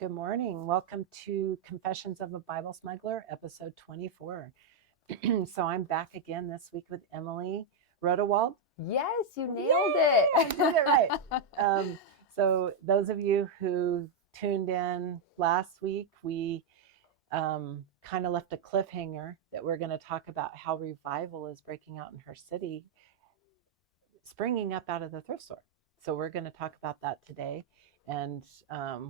Good morning. Welcome to Confessions of a Bible Smuggler, episode 24. So I'm back again this week with Emily Rodewald. Yes, you Yay! nailed it. I did it right. So those of you who tuned in last week, we kind of left a cliffhanger that we're going to talk about how revival is breaking out in her city, springing up out of the thrift store. So we're going to talk about that today. And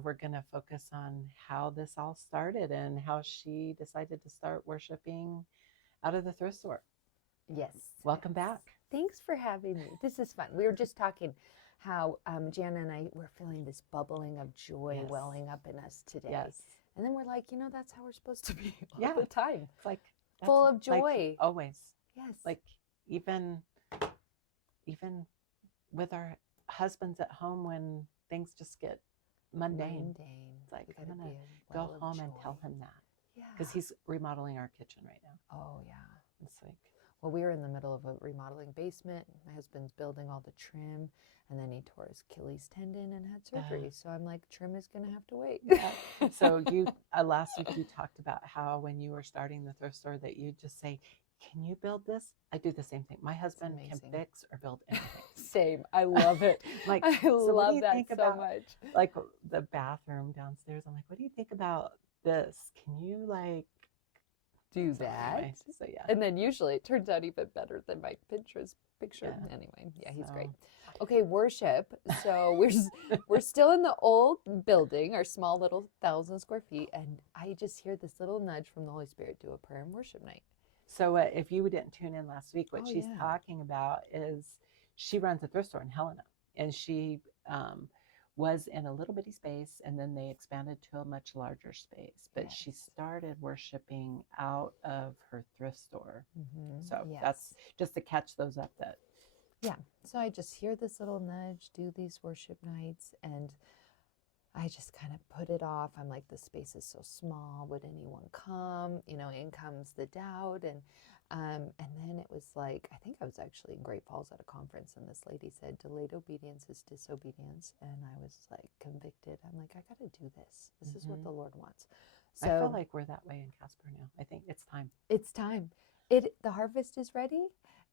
we're going to focus on how this all started and how she decided to start worshiping out of the thrift store. Yes. Welcome back. Thanks for having me. This is fun. We were just talking how Jana and I were feeling this bubbling of joy Yes. welling up in us today. Yes. And then we're like, that's how we're supposed to be all Yeah. the time. It's like full of joy. Like always. Yes. Like even with our husbands at home when things just get mundane. It's like, I'm going to go home and tell him that. Yeah. Because he's remodeling our kitchen right now. Oh, yeah. It's like, well, we were in the middle of a remodeling basement. My husband's building all the trim, and then he tore his Achilles tendon and had surgery. So I'm like, trim is going to have to wait. Yeah. So you last week you talked about how when you were starting the thrift store that you just say, "Can you build this?" I do the same thing. My husband can fix or build anything. Same. I love it. Like, I love that so about, much. Like the bathroom downstairs. I'm like, what do you think about this? Can you like do that? Anyway, so yeah. And then usually it turns out even better than my Pinterest picture. Yeah. Anyway, yeah, he's great. Okay, worship. So we're still in the old building, our small little 1,000 square feet, and I just hear this little nudge from the Holy Spirit: do a prayer and worship night. So if you didn't tune in last week, what she's talking about is she runs a thrift store in Helena, and she was in a little bitty space, and then they expanded to a much larger space. But she started worshiping out of her thrift store. Mm-hmm. So that's just to catch those up. So I just hear this little nudge, do these worship nights, and I just kind of put it off. I'm like, the space is so small. Would anyone come? In comes the doubt. And then it was like, I think I was actually in Great Falls at a conference, and this lady said, delayed obedience is disobedience. And I was like convicted. I'm like, I got to do this. This is what the Lord wants. So I feel like we're that way in Casper now. I think it's time. It's time. The harvest is ready,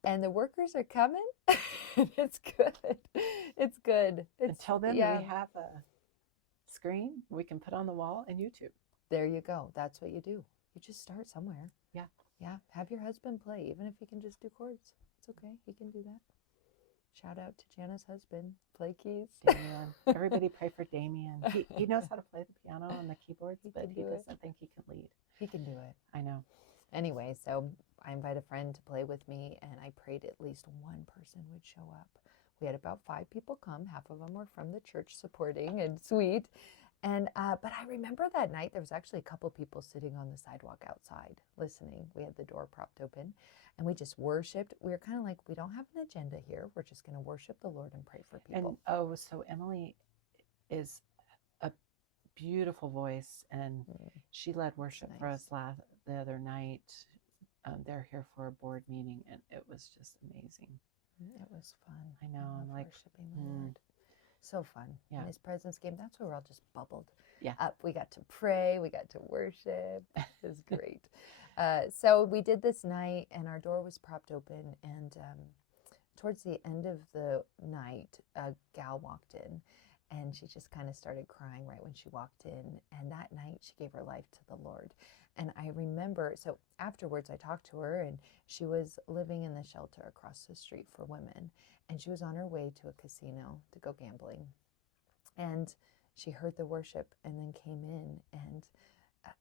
and the workers are coming. It's good. It's good. Until then, we have a screen we can put on the wall and YouTube. There you go. That's what you do. You just start somewhere. Yeah. Yeah. Have your husband play, even if he can just do chords. It's okay. He can do that. Shout out to Jana's husband. Play keys. Damien. Everybody pray for Damien. He knows how to play the piano and the keyboards, but he doesn't think he can lead. He can do it. I know. Anyway, so I invite a friend to play with me, and I prayed at least one person would show up. We had about 5 people come. Half of them were from the church supporting and sweet. And but I remember that night there was actually a couple people sitting on the sidewalk outside listening. We had the door propped open, and we just worshiped. We were kind of like, we don't have an agenda here. We're just going to worship the Lord and pray for people. And so Emily is a beautiful voice, and she led worship for us the other night. They're here for a board meeting, and it was just amazing. It was fun. I know. I'm like worshiping the Lord. So fun. Yeah. And his presence came. That's where we're all just bubbled up. We got to pray. We got to worship. It was great. So we did this night, and our door was propped open. And towards the end of the night, a gal walked in, and she just kind of started crying right when she walked in. And that night, she gave her life to the Lord. And I remember, so afterwards I talked to her, and she was living in the shelter across the street for women. And she was on her way to a casino to go gambling. And she heard the worship and then came in. And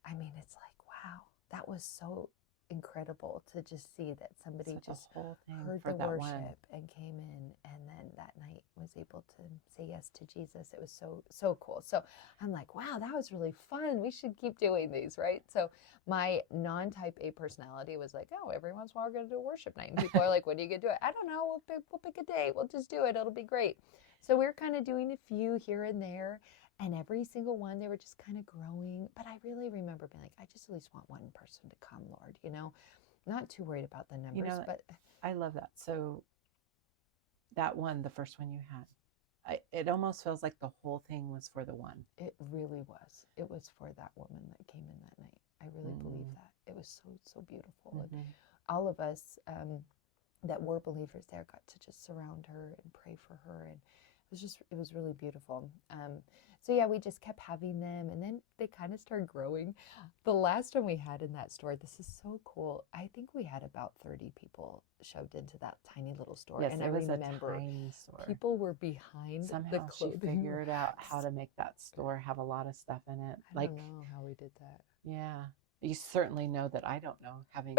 I mean, it's like, wow, that was so incredible to just see that somebody just heard the worship and came in, and then that night was able to say yes to Jesus. It was so cool. So I'm like, wow, that was really fun. We should keep doing these, right? So my non-type A personality was like, oh, every once in a while we're going to do a worship night. And people are like, when are you going to do it? I don't know. We'll pick a day. We'll just do it. It'll be great. So we're kind of doing a few here and there. And every single one, they were just kind of growing. But I really remember being like, I just at least want one person to come, Lord, not too worried about the numbers. But I love that. So that one, the first one you had, it almost feels like the whole thing was for the one. It really was. It was for that woman that came in that night. I really believe that. It was so beautiful. Mm-hmm. And all of us that were believers there got to just surround her and pray for her, and it was really beautiful. So yeah, we just kept having them, and then they kind of started growing. The last one we had in that store, this is so cool. I think we had about 30 people shoved into that tiny little store. Yes, And it I was remember a tiny store. people were behind the Somehow she clothing. figured out how to make that store have a lot of stuff in it. I don't know how we did that. Yeah. You certainly know that I don't know, having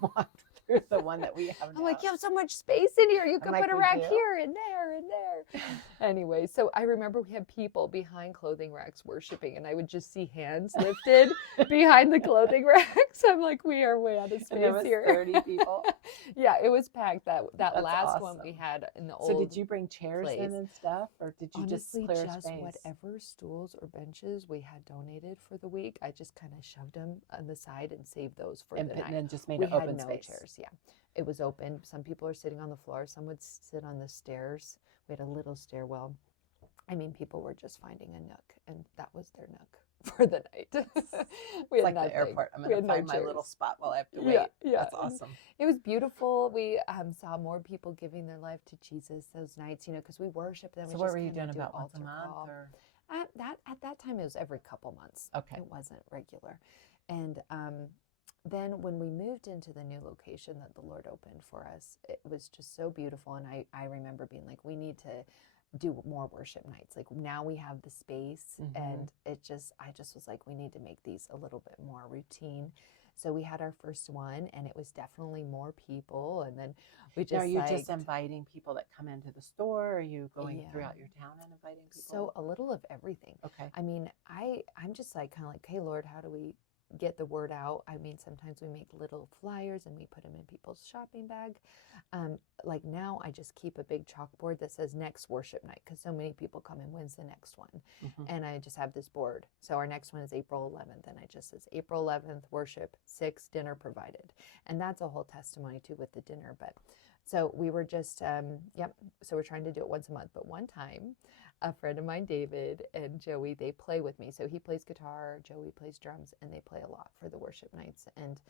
walked through the one that we have now. I'm like, you have so much space in here. You I'm could like, put a "We rack do?" here and there and there. Anyway, so I remember we had people behind clothing racks worshiping, and I would just see hands lifted behind the clothing racks. I'm like, we are way out of space And there was here. 30 people. Yeah, it was packed. That That's last one we awesome. had in the old. So did you bring chairs place. in and stuff, or did you Honestly, just clear just space? whatever stools or benches we had donated for the week, I just kind of shoved them on the side and saved those for the night. And then just made We an had open no space. chairs. Yeah, it was open. Some people are sitting on the floor. Some would sit on the stairs. We had a little stairwell. I mean, people were just finding a nook, and that was their nook for the night. We It's had like the airport. I'm going to find my little spot while I have to wait. Yeah. That's awesome. It was beautiful. We saw more people giving their life to Jesus those nights, because we worshiped them. So what were you doing, about once a month? Or? At that time, it was every couple months. Okay. It wasn't regular. And then when we moved into the new location that the Lord opened for us, it was just so beautiful. And I remember being like, we need to do more worship nights. Like, now we have the space, and I just was like, we need to make these a little bit more routine. So we had our first one, and it was definitely more people. And then we just Now, are you just inviting people that come into the store? Or are you going throughout your town and inviting people? So a little of everything. Okay. I mean, I'm just like kind of like, hey, Lord, how do we get the word out? I mean, sometimes we make little flyers and we put them in people's shopping bag. Like now, I just keep a big chalkboard that says next worship night, because so many people come in. When's the next one? And I just have this board. So our next one is April 11th, and it just says April 11th worship, 6, dinner provided, and that's a whole testimony too with the dinner. But so we were just So we're trying to do it once a month. But one time, a friend of mine, David, and Joey, they play with me. So he plays guitar, Joey plays drums, and they play a lot for the worship nights. And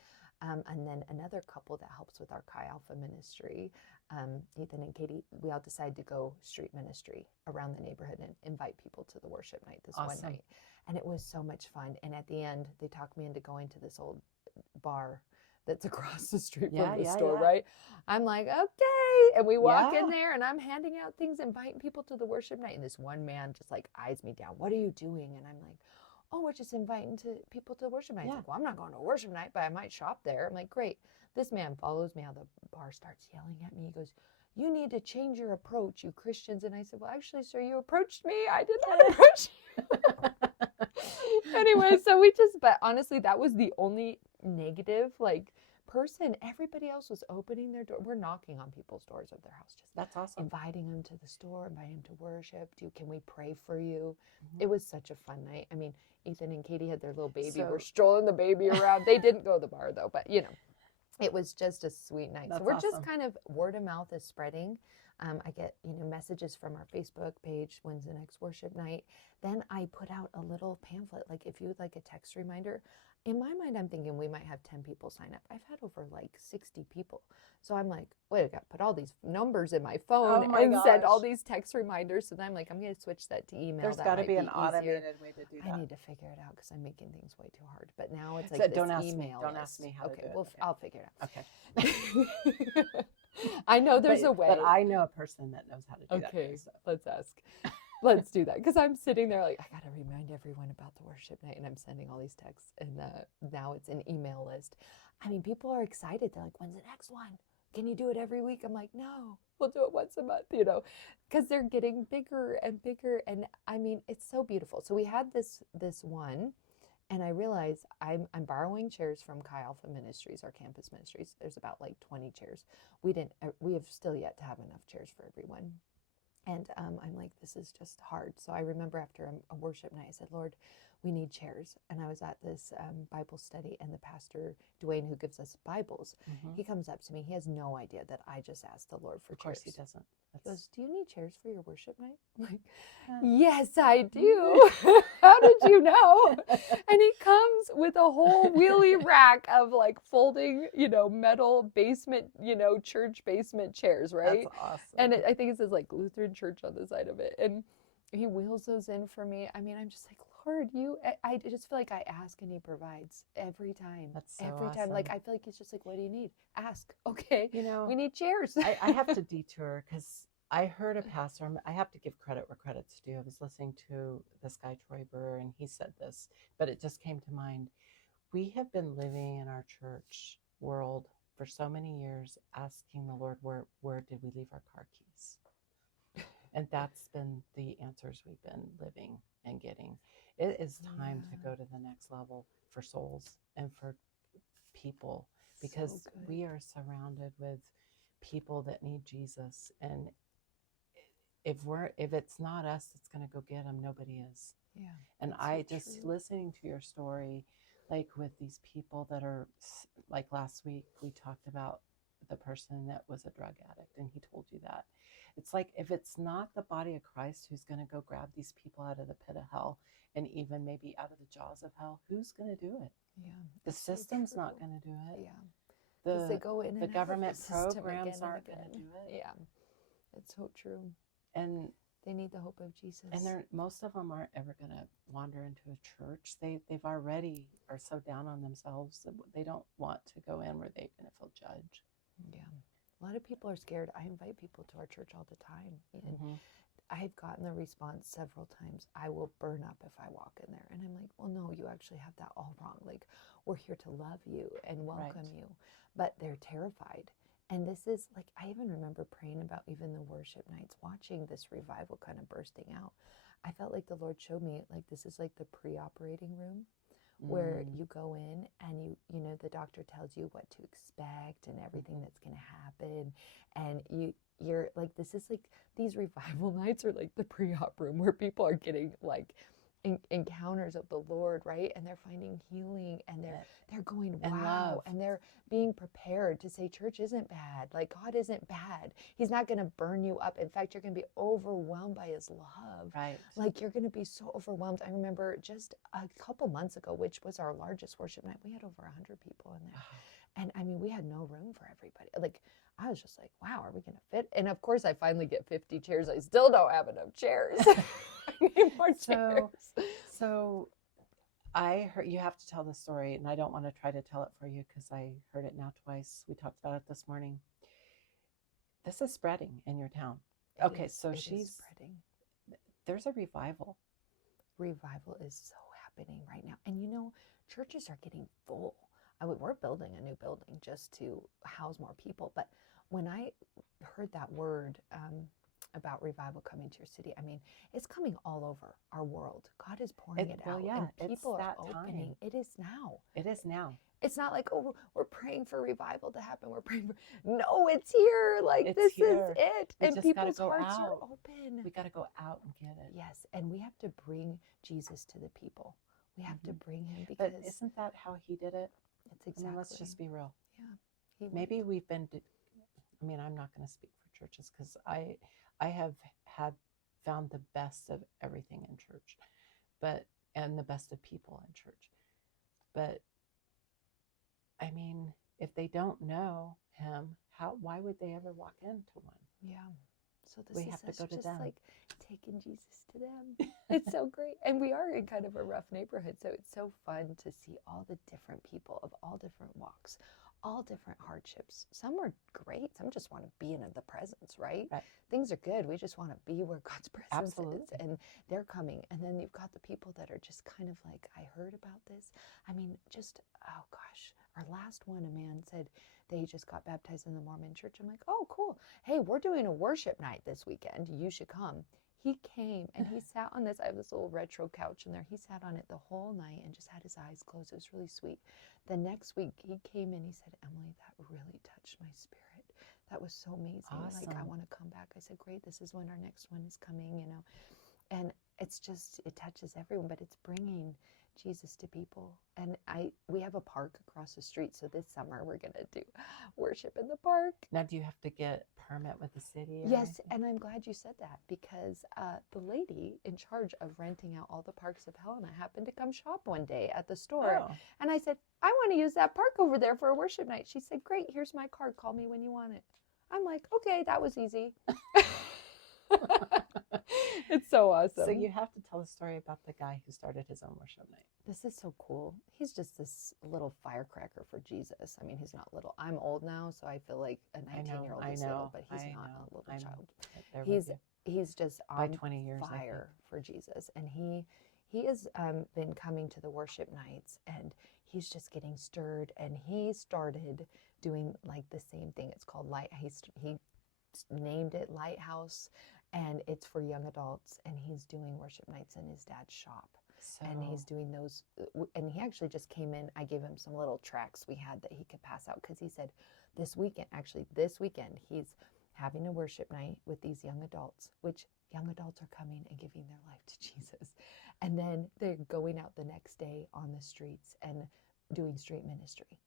then another couple that helps with our Chi Alpha ministry, Ethan and Katie, we all decided to go street ministry around the neighborhood and invite people to the worship night this one night. And it was so much fun. And at the end, they talked me into going to this old bar that's across the street from the store, right? I'm like, okay. And we walk in there, and I'm handing out things, inviting people to the worship night. And this one man just like eyes me down. What are you doing? And I'm like, oh, we're just inviting people to worship night. He's like, well, I'm not going to worship night, but I might shop there. I'm like, great. This man follows me out of the bar, starts yelling at me. He goes, you need to change your approach, you Christians. And I said, well, actually, sir, you approached me. I did not approach you. Anyway, but honestly, that was the only negative, person. Everybody else was opening their door. We're knocking on people's doors of their house, just that's awesome. Inviting them to the store, inviting them to worship. Can we pray for you? It was such a fun night. I mean, Ethan and Katie had their little baby. We're strolling the baby around. They didn't go to the bar though, but it was just a sweet night. So we're just kind of, word of mouth is spreading. I get, messages from our Facebook page, when's the next worship night. Then I put out a little pamphlet, like if you would like a text reminder. In my mind, I'm thinking we might have 10 people sign up. I've had over 60 people. So I'm like, wait, I got to put all these numbers in my phone send all these text reminders. So then I'm like, I'm going to switch that to email. There's got to be an automated way to do that. I need to figure it out because I'm making things way too hard. But now it's like, so this don't ask email me. Don't ask me how to do it. Well, I'll figure it out. Okay. I know there's a way. But I know a person that knows how to do that. Okay, let's ask. Let's do that. Because I'm sitting there like, I got to remind everyone about the worship night. And I'm sending all these texts. And now it's an email list. I mean, people are excited. They're like, when's the next one? Can you do it every week? I'm like, no, we'll do it once a month, because they're getting bigger and bigger. And I mean, it's so beautiful. So we had this one. And I realized I'm borrowing chairs from Chi Alpha Ministries, our campus ministries. There's about 20 chairs. We have still yet to have enough chairs for everyone. And I'm like, this is just hard. So I remember after a worship night, I said, Lord, we need chairs. And I was at this Bible study, and the pastor, Dwayne, who gives us Bibles, he comes up to me. He has no idea that I just asked the Lord for Of course chairs. he doesn't. He goes, do you need chairs for your worship night? I'm like, Yeah. yes, I do. How did you know? And he comes with a whole wheelie rack of like folding, metal basement, church basement chairs, right? That's awesome. And I think it says like Lutheran Church on the side of it. And he wheels those in for me. I mean, I'm just like, Lord, I just feel like I ask and he provides every time. That's so every time. awesome. Like, I feel like he's just like, what do you need? Ask. Okay. You know, we need chairs. I have to detour because I heard a pastor. I have to give credit where credit's due. I was listening to this guy, Troy Brewer, and he said this, but it just came to mind. We have been living in our church world for so many years asking the Lord, where did we leave our car keys? And that's been the answers we've been living and getting. It is time to go to the next level for souls and for people, because we are surrounded with people that need Jesus. And if it's not us that's going to go get them, nobody is. Yeah. And I just listening to your story, like with these people that are, like last week we talked about the person that was a drug addict, and he told you that. It's like, if it's not the body of Christ who's going to go grab these people out of the pit of hell, and even maybe out of the jaws of hell, who's going to do it? Yeah. The system's not going to do it. Yeah. They go in the and government out programs aren't going to do it. Yeah. It's so true. And they need the hope of Jesus. And most of them aren't ever going to wander into a church. They've already are so down on themselves that they don't want to go in where they're going to feel judged. Yeah. A lot of people are scared. I invite people to our church all the time. And I've gotten the response several times, I will burn up if I walk in there. And I'm like, well, no, you actually have that all wrong. Like, we're here to love you and welcome you. But they're terrified. And this is like, I even remember praying about even the worship nights, watching this revival kind of bursting out. I felt like the Lord showed me, like, this is like the pre-operating room where you go in and the doctor tells you what to expect and everything that's going to happen. And you're like, this is like, these revival nights are like the pre-op room where people are getting like encounters of the Lord, right? And they're finding healing, and they're going, wow, and they're being prepared to say, church isn't bad. Like, God isn't bad. He's not going to burn you up. In fact, you're going to be overwhelmed by his love. Right. Like, you're going to be so overwhelmed. I remember just a couple months ago, which was our largest worship night, we had over 100 people in there. And I mean, we had no room for everybody. Like, I was just like, wow, are we going to fit? And of course, I finally get 50 chairs. I still don't have enough chairs. I need more chairs. So I heard, you have to tell the story, and I don't want to try to tell it for you because I heard it now twice. We talked about it this morning. This is spreading in your town. She's spreading. There's a revival. Revival is so happening right now. And churches are getting full. We're building a new building just to house more people. But when I heard that word about revival coming to your city, I mean, it's coming all over our world. God is pouring it out. Yeah, and people are time. opening. It is now. It is now. It's not like, oh, we're praying for revival to happen. We're praying for, no, it's here. Like, this is it. And people's hearts are open. We got to go out and get it. Yes. And we have to bring Jesus to the people. We have to bring him, because. But isn't that how he did it? It's exactly. I mean, let's just be real. Yeah. Maybe we've been, I'm not going to speak for churches, because I have found the best of everything in church, and the best of people in church. But I mean, if they don't know him, why would they ever walk into one? Yeah. So we have to go to them. Like taking Jesus to them. It's so great. And we are in kind of a rough neighborhood, so it's so fun to see all the different people of all different walks, all different hardships. Some are great. Some just want to be in the presence, right? Things are good. We just want to be where God's presence is. And they're coming. And then you've got the people that are just kind of like, I heard about this. I mean, just, oh gosh. Our last one, a man said they just got baptized in the Mormon church. I'm like, oh, cool. Hey, we're doing a worship night this weekend. You should come. He came and he sat on this. I have this little retro couch in there. He sat on it the whole night and just had his eyes closed. It was really sweet. The next week he came in. He said, Emily, that really touched my spirit. That was so amazing. Awesome. Like, I want to come back. I said, great. This is when our next one is coming, And it touches everyone, but it's bringing Jesus to people. And we have a park across the street, so this summer we're gonna do worship in the park. Now, do you have to get permit with the city? Or Yes, anything? and I'm glad you said that, because the lady in charge of renting out all the parks of Helena happened to come shop one day at the store. Oh, And I said, I want to use that park over there for a worship night. She said, great, here's my card. Call me when you want it. I'm like, okay, that was easy. It's so awesome. so you have to tell the story about the guy who started his own worship night. This is so cool. He's just this little firecracker for Jesus. I mean, he's not little. I'm old now, so I feel like a 19-year-old is little, but he's not a little child. Right there with you. He's just By on 20 years, I think. fire for Jesus, and he has been coming to the worship nights, and he's just getting stirred. And he started doing like the same thing. It's called he named it Lighthouse, and it's for young adults. And he's doing worship nights in his dad's shop. So, And he's doing those, and he actually just came in. I gave him some little tracts we had that he could pass out, because he said this weekend, he's having a worship night with these young adults, which young adults are coming and giving their life to Jesus. And then they're going out the next day on the streets and doing street ministry.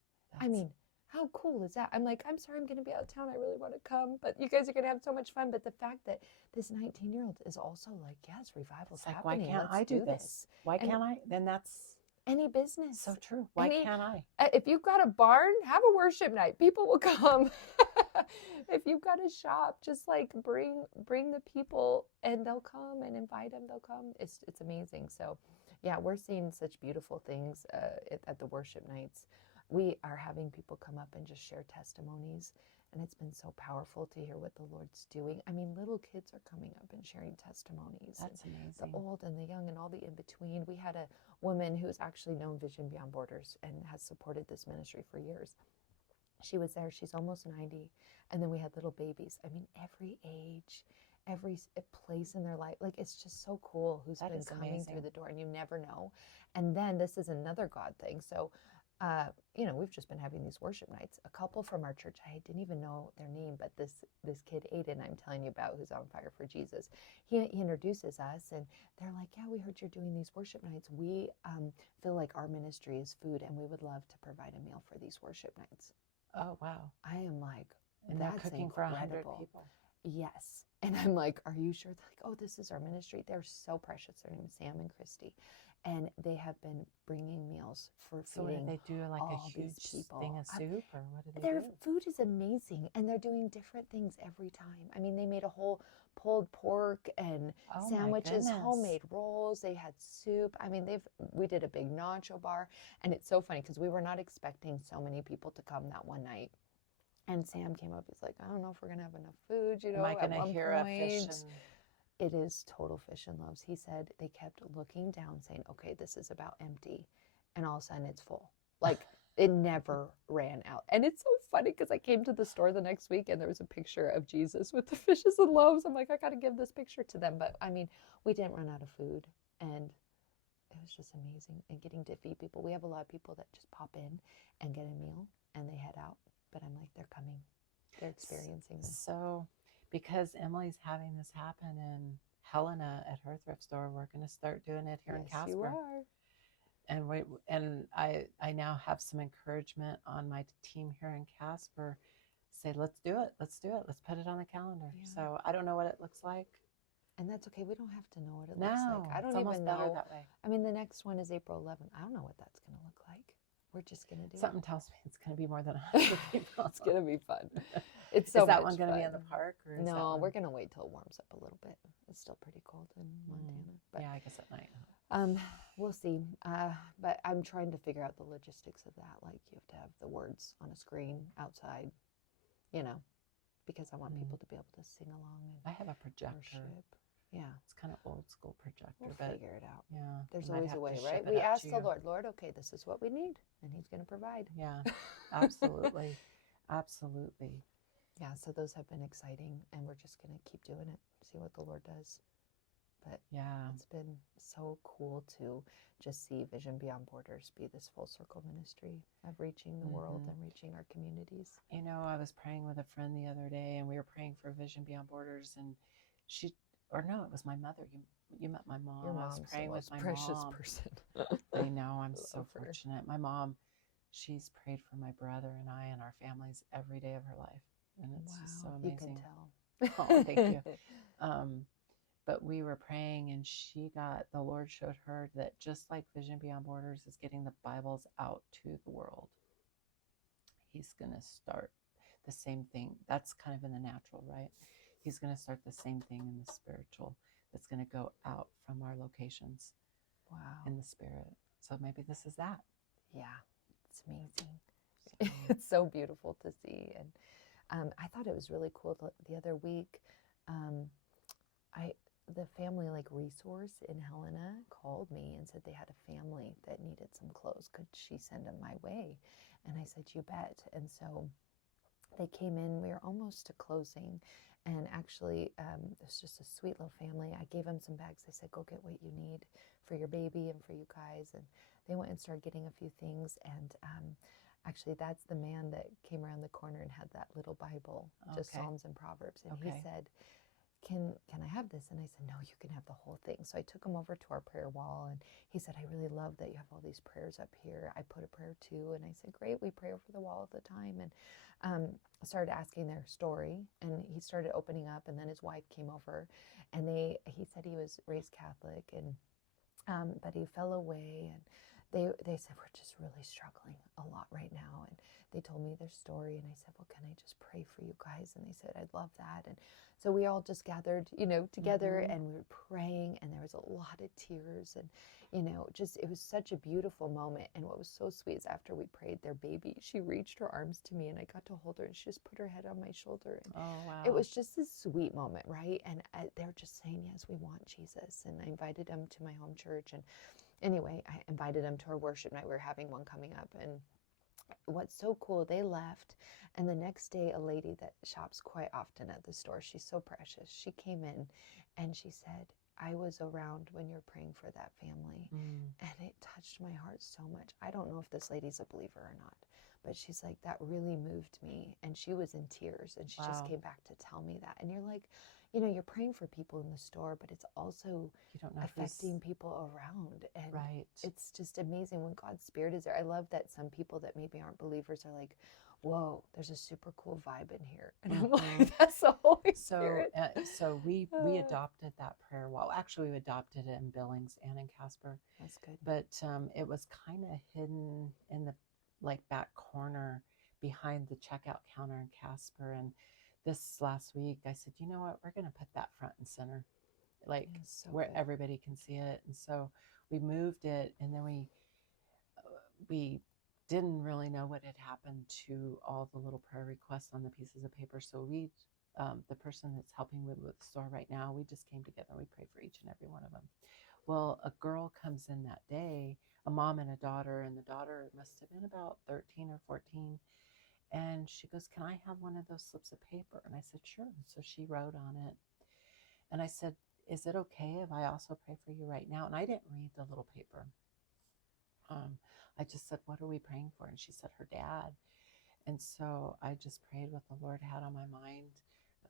I mean, how cool is that? I'm like, I'm sorry, I'm going to be out of town. I really want to come, but you guys are going to have so much fun. But the fact that this 19-year-old is also like, yes, revival's like, happening. why can't Let's I do this? Why can't I? Then that's any business. so true. Why can't I? If you've got a barn, have a worship night. People will come. If you've got a shop, just like bring the people, and they'll come, and invite them. They'll come. It's amazing. So, yeah, we're seeing such beautiful things at the worship nights. We are having people come up and just share testimonies, and it's been so powerful to hear what the Lord's doing. I mean, little kids are coming up and sharing testimonies. That's amazing. The old and the young and all the in between. We had a woman who's actually known Vision Beyond Borders and has supported this ministry for years. She was there. She's almost 90. And then we had little babies. I mean, every age, every place in their life. Like, it's just so cool who's been coming through the door, and you never know. And then this is another God thing. So, we've just been having these worship nights. A couple from our church, I didn't even know their name, but this kid, Aiden, I'm telling you about, who's on fire for Jesus, he introduces us, and they're like, yeah, we heard you're doing these worship nights. We feel like our ministry is food, and we would love to provide a meal for these worship nights. Oh, wow. I am like, and that's they're cooking incredible. for 100 people. Yes. And I'm like, are you sure? They're like, oh, this is our ministry. They're so precious. Their name is Sam and Christy. And they have been bringing meals for feeding. So what do they do, like a huge thing of soup, or what do they do? Their food is amazing, and they're doing different things every time. I mean, they made a whole pulled pork and sandwiches, homemade rolls. They had soup. I mean, we did a big nacho bar, and it's so funny because we were not expecting so many people to come that one night. And Sam came up. He's like, I don't know if we're gonna have enough food. Am I gonna hear a fish? It is total fish and loaves. He said they kept looking down, saying, okay, this is about empty. And all of a sudden it's full. Like, it never ran out. And it's so funny because I came to the store the next week and there was a picture of Jesus with the fishes and loaves. I'm like, I got to give this picture to them. But I mean, we didn't run out of food. And it was just amazing. And getting to feed people. We have a lot of people that just pop in and get a meal and they head out. But I'm like, they're coming. They're experiencing this. So, because Emily's having this happen in Helena at her thrift store, we're going to start doing it here in Casper. You are. And I now have some encouragement on my team here in Casper. Say, let's do it. Let's put it on the calendar. Yeah. So I don't know what it looks like. And that's okay. We don't have to know what it looks like. I don't even know. That way. I mean, the next one is April 11th. I don't know what that's going to look like. We're just going to do Something tells me it's going to be more than 100 people. It's going to be fun. It's so Is that much one going to fun. be in the park? Or is no, we're going to wait till it warms up a little bit. It's still pretty cold in Montana. But, yeah, I guess at night. We'll see. But I'm trying to figure out the logistics of that. Like, you have to have the words on a screen outside, because I want people to be able to sing along. And I have a projector. Worship. Yeah. It's kind of old school projector. We'll but figure it out. Yeah. There's always a way, right? We ask the Lord, okay, this is what we need. And he's going to provide. Yeah, absolutely. Absolutely. Yeah, so those have been exciting. And we're just going to keep doing it, see what the Lord does. But yeah, it's been so cool to just see Vision Beyond Borders be this full circle ministry of reaching the world and reaching our communities. I was praying with a friend the other day, and we were praying for Vision Beyond Borders, and or no, it was my mother. You met my mom. Your I was mom's the praying with most my precious mom. person. I know, I'm so Love her. fortunate. My mom, she's prayed for my brother and I and our families every day of her life. And it's just so Wow, you can amazing. tell. Oh, thank you. But we were praying, and the Lord showed her that just like Vision Beyond Borders is getting the Bibles out to the world, He's going to start the same thing. That's kind of in the natural, right? He's going to start the same thing in the spiritual that's going to go out from our locations Wow. in the spirit. So maybe this is that. Yeah, it's amazing. So, It's so beautiful to see. And I thought it was really cool the other week. Um, the family resource in Helena called me and said they had a family that needed some clothes. Could she send them my way? And I said, you bet. And so they came in. We were almost to closing, and actually, it's just a sweet little family. I gave them some bags. I said, go get what you need for your baby and for you guys. And they went and started getting a few things. And actually, that's the man that came around the corner and had that little Bible, just Okay. Psalms and Proverbs. And Okay. he said, can I have this? And I said, no, you can have the whole thing. So I took him over to our prayer wall, and he said, I really love that you have all these prayers up here. I put a prayer too. And I said, great, we pray over the wall all the time. And started asking their story, and he started opening up, and then his wife came over, and he said he was raised Catholic, and but he fell away, and they said, we're just really struggling a lot right now. And they told me their story, and I said, well, can I just pray for you guys? And they said, I'd love that. And so we all just gathered, together, and we were praying, and there was a lot of tears, and just it was such a beautiful moment. And what was so sweet is after we prayed, their baby, she reached her arms to me, and I got to hold her, and she just put her head on my shoulder. And oh, wow. it was just this sweet moment, right? And they were just saying, yes, we want Jesus. And I invited them to my home church, and anyway, I invited them to our worship night. We were having one coming up, and what's so cool, they left, and the next day a lady that shops quite often at the store, she's so precious, she came in and she said, I was around when you were praying for that family. And it touched my heart so much. I don't know if this lady's a believer or not, but she's like, that really moved me. And she was in tears, and she just came back to tell me that. And you're like, you're praying for people in the store, but it's also you don't know affecting people around. And right. It's just amazing when God's Spirit is there. I love that some people that maybe aren't believers are like, whoa, there's a super cool vibe in here. And I'm like, that's the Holy Spirit. So we adopted that prayer wall. Actually, we adopted it in Billings and in Casper. That's good. But it was kind of hidden in the back corner behind the checkout counter in Casper. And this last week, I said, you know what? We're going to put that front and center, So where good. everybody can see it. And so we moved it, and then we didn't really know what had happened to all the little prayer requests on the pieces of paper. So the person that's helping with the store right now, we just came together and we prayed for each and every one of them. Well, a girl comes in that day, a mom and a daughter, and the daughter must have been about 13 or 14. And she goes, can I have one of those slips of paper? And I said, sure. So she wrote on it. And I said, is it okay if I also pray for you right now? And I didn't read the little paper. I just said, what are we praying for? And she said, her dad. And so I just prayed what the Lord had on my mind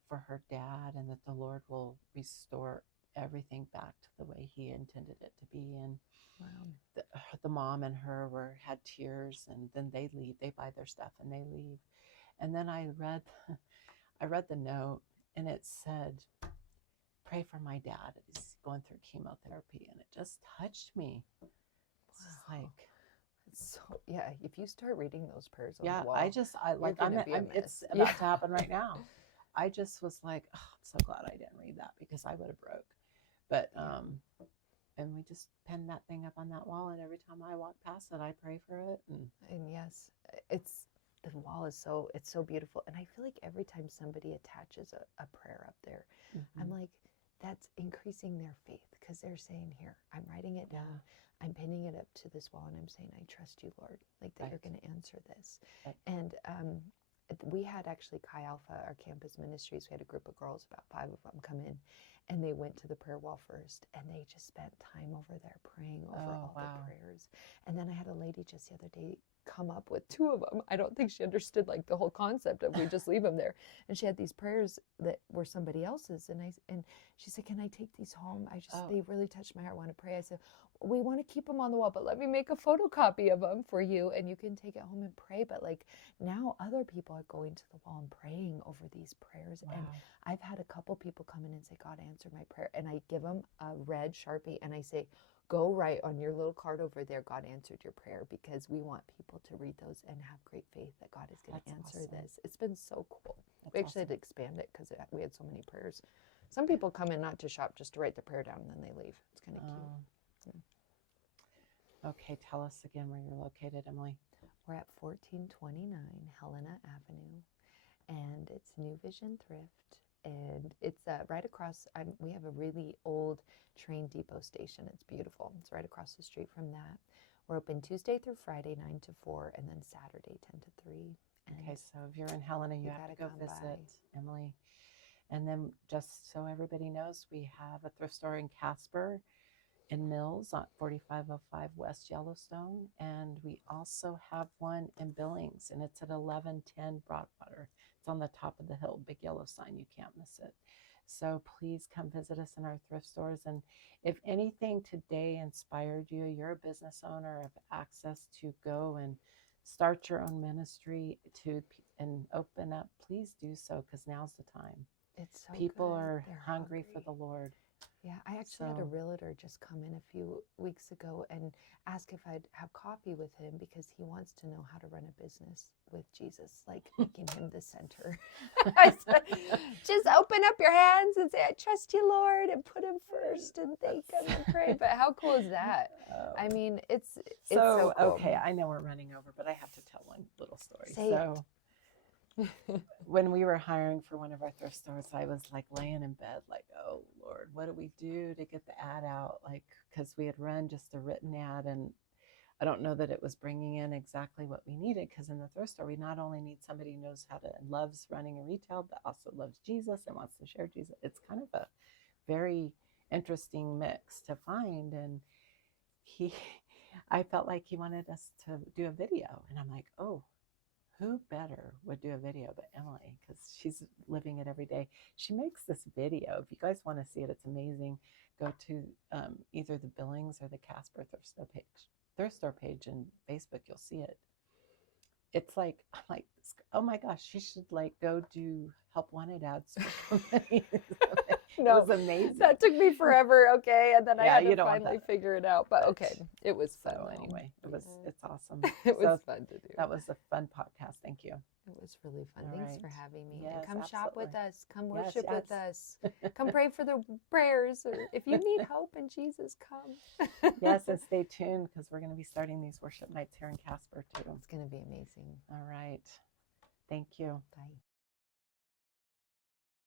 for her dad, and that the Lord will restore everything back to the way He intended it to be. And wow. the mom and her had tears, and then they leave. They buy their stuff and they leave. And then I read the note, and it said, pray for my dad. He's going through chemotherapy, and it just touched me. It's just like, so yeah, if you start reading those prayers on the wall, it's about to happen right now. I just was like, oh, I'm so glad I didn't read that, because I would have broke. But and we just pinned that thing up on that wall, and every time I walk past it, I pray for it. And yes, the wall is it's so beautiful. And I feel like every time somebody attaches a prayer up there, I'm like, that's increasing their faith, because they're saying, here, I'm writing it down. I'm pinning it up to this wall, and I'm saying, I trust you, Lord, that you're going to answer this. And we had actually Chi Alpha, our campus ministries, we had a group of girls, about 5 of them, come in, And they went to the prayer wall first, and they just spent time over there praying over Oh, all wow. the prayers. And then I had a lady just the other day come up with 2 of them. I don't think she understood like the whole concept of we just leave them there. And she had these prayers that were somebody else's, and she said, "Can I take these home? They really touched my heart. I want to pray." I said, "We want to keep them on the wall, but let me make a photocopy of them for you, and you can take it home and pray." But like now, other people are going to the wall and praying over these prayers, Wow. and I've had a couple people come in and say, "God answered my prayer," and I give them a red Sharpie and I say, "Go write on your little card over there, God answered your prayer," because we want people to read those and have great faith that God is going to answer awesome. this. It's been so cool. That's We actually awesome. had to expand it because we had so many prayers. Some people come in not to shop, just to write the prayer down, and then they leave. It's kind of cute. Okay, tell us again where you're located, Emily. We're at 1429 Helena Avenue, and it's New Vision Thrift, and it's right across. We have a really old train depot station. It's beautiful. It's right across the street from that. We're open Tuesday through Friday, 9 to 4, and then Saturday, 10 to 3. And Okay, so if you're in Helena, you have to go visit Emily. And then just so everybody knows, we have a thrift store in Casper, in Mills on 4505 West Yellowstone, and we also have one in Billings, and it's at 1110 Broadwater. It's on the top of the hill, big yellow sign, you can't miss it. So please come visit us in our thrift stores, and if anything today inspired you, you're a business owner, have access to go and start your own ministry and open up, please do so, because now's the time. It's so People good. are They're hungry for the Lord. Yeah, I actually had a realtor just come in a few weeks ago and ask if I'd have coffee with him because he wants to know how to run a business with Jesus, like making him the center. I said, just open up your hands and say, "I trust you, Lord," and put him first and thank him and pray. But how cool is that? I mean, it's so cool. Okay, I know we're running over, but I have to tell one little story. When we were hiring for one of our thrift stores, I was like laying in bed like, "Oh Lord, what do we do to get the ad out?" Like, because we had run just a written ad, and I don't know that it was bringing in exactly what we needed, because in the thrift store, we not only need somebody who knows how to and loves running a retail, but also loves Jesus and wants to share Jesus. It's kind of a very interesting mix to find. And I felt like he wanted us to do a video, and I'm like, oh, who better would do a video but Emily, because she's living it every day. She makes this video. If you guys want to see it, it's amazing. Go to either the Billings or the Casper thrift store page in Facebook. You'll see it. It's like, I'm like, oh my gosh, she should like go do help wanted ads for companies. No, it was amazing. That took me forever. Okay, and then I had to finally figure it out. But okay, it was fun. So anyway, it's awesome. It was fun to do. That was a fun podcast. Thank you. It was really fun. Thanks for having me. Yes, and come shop with us. Come worship with us. Come pray for the prayers. Or if you need hope in Jesus, come. Yes, and stay tuned because we're going to be starting these worship nights here in Casper too. It's going to be amazing. All right. Thank you. Bye.